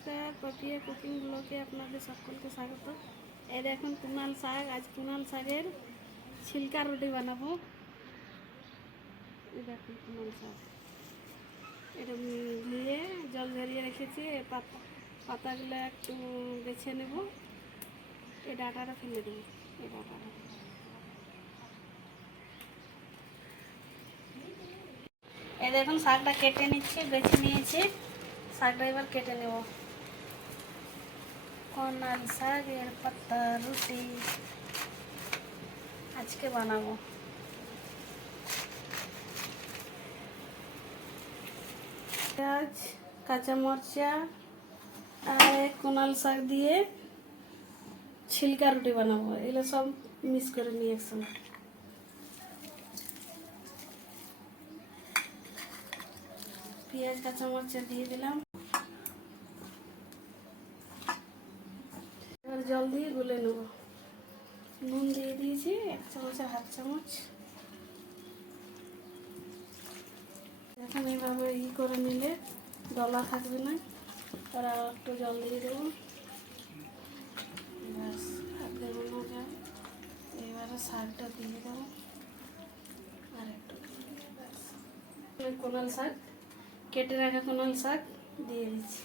নমস্কার, পাপিয়া কুকিং ব্লগে আপনাদের সকলকে স্বাগত। এই দেখুন কুনাল শাক, আজ কুনাল শাকের ছিলকা রুটি বানাবো। এই দেখুন কুনাল শাক, এটা ধুয়ে জল ঝরিয়ে রেখেছি। পাতাগুলো একটু বেছে নেব, এই ডাঁটাটা ফেলে দেবো। এই ডাঁটাটা এই দেখুন শাকটা কেটে নিচ্ছি, বেছে নিয়েছি। শাকটা এবার কেটে নেব। কুনাল শাকের পাতা রুটি আজকে বানাবো। পেঁয়াজ, কাঁচা মরচা আর কুনাল শাক দিয়ে ছিলকা রুটি বানাবো। এগুলো সব মিক্স করে নিয়ে একসঙ্গে। পেঁয়াজ কাঁচা মরচা দিয়ে দিলাম, এবার জল দিয়ে গুলে নেব। নুন দিয়ে দিয়েছি 1 চামচের 1/2 চামচ। এখন এইভাবে করে নিলে দলা থাকবে না। আর একটু জল দিয়ে দেবো, ব্যাস আর দেবো না জল। এবারে শাকটা দিয়ে দেবো আর একটু, ব্যাস। কুনাল শাক, কেটে রাখা কুনাল শাক দিয়ে দিচ্ছি।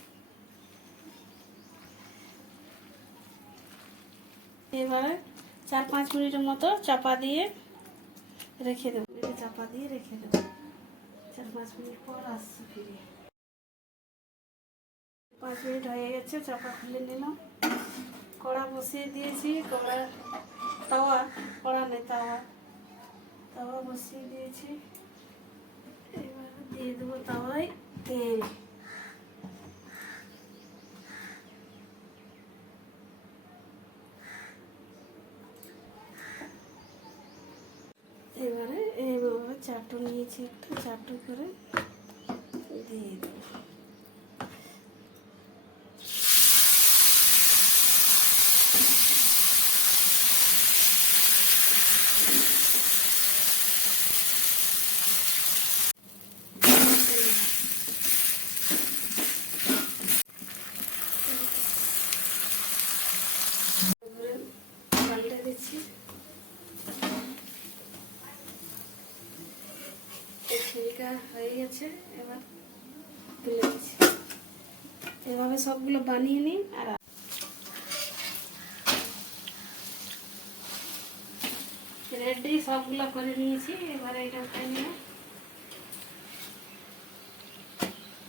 এবারে 4-5 মিনিটের মতো চাপা দিয়ে রেখে দেবো। চাপা দিয়ে রেখে দেবো, 4-5 মিনিট পর আসছে ফিরে। 5 মিনিট হয়ে গেছে, চাপা খুলে নিলাম। কড়া বসিয়ে দিয়েছি, কড়া নেই, তাওয়া বসিয়ে দিয়েছি। এবার দিয়ে দেবো তাওয়ায় তেল। এবারে এইভাবে চাটু নিয়েছি, একটু চাটু করে দিয়ে দেবো। পাল্টে দিচ্ছি। ছিলকা হয়ে গেছে, এবার তুলে দিচ্ছি। এভাবে সবগুলো বানিয়ে নিই। আর রেডি সবগুলো করে নিয়েছি, এবারে এটা উঠাই নিয়ে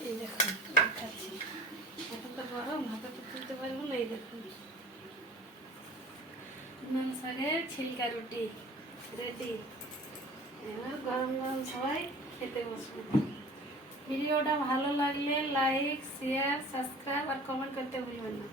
এই দেখুন দেখাচ্ছি। এখন তো গরম, হাতে তো তুলতে পারবো না। এই দেখুন কুনাল শাকের ছিলকা রুটি রেডি। এবার গরম গরম সবাই খেতে বসবো। ভিডিওটা ভালো লাগলে লাইক, শেয়ার, সাবস্ক্রাইব আর কমেন্ট করতে ভুলবেন না।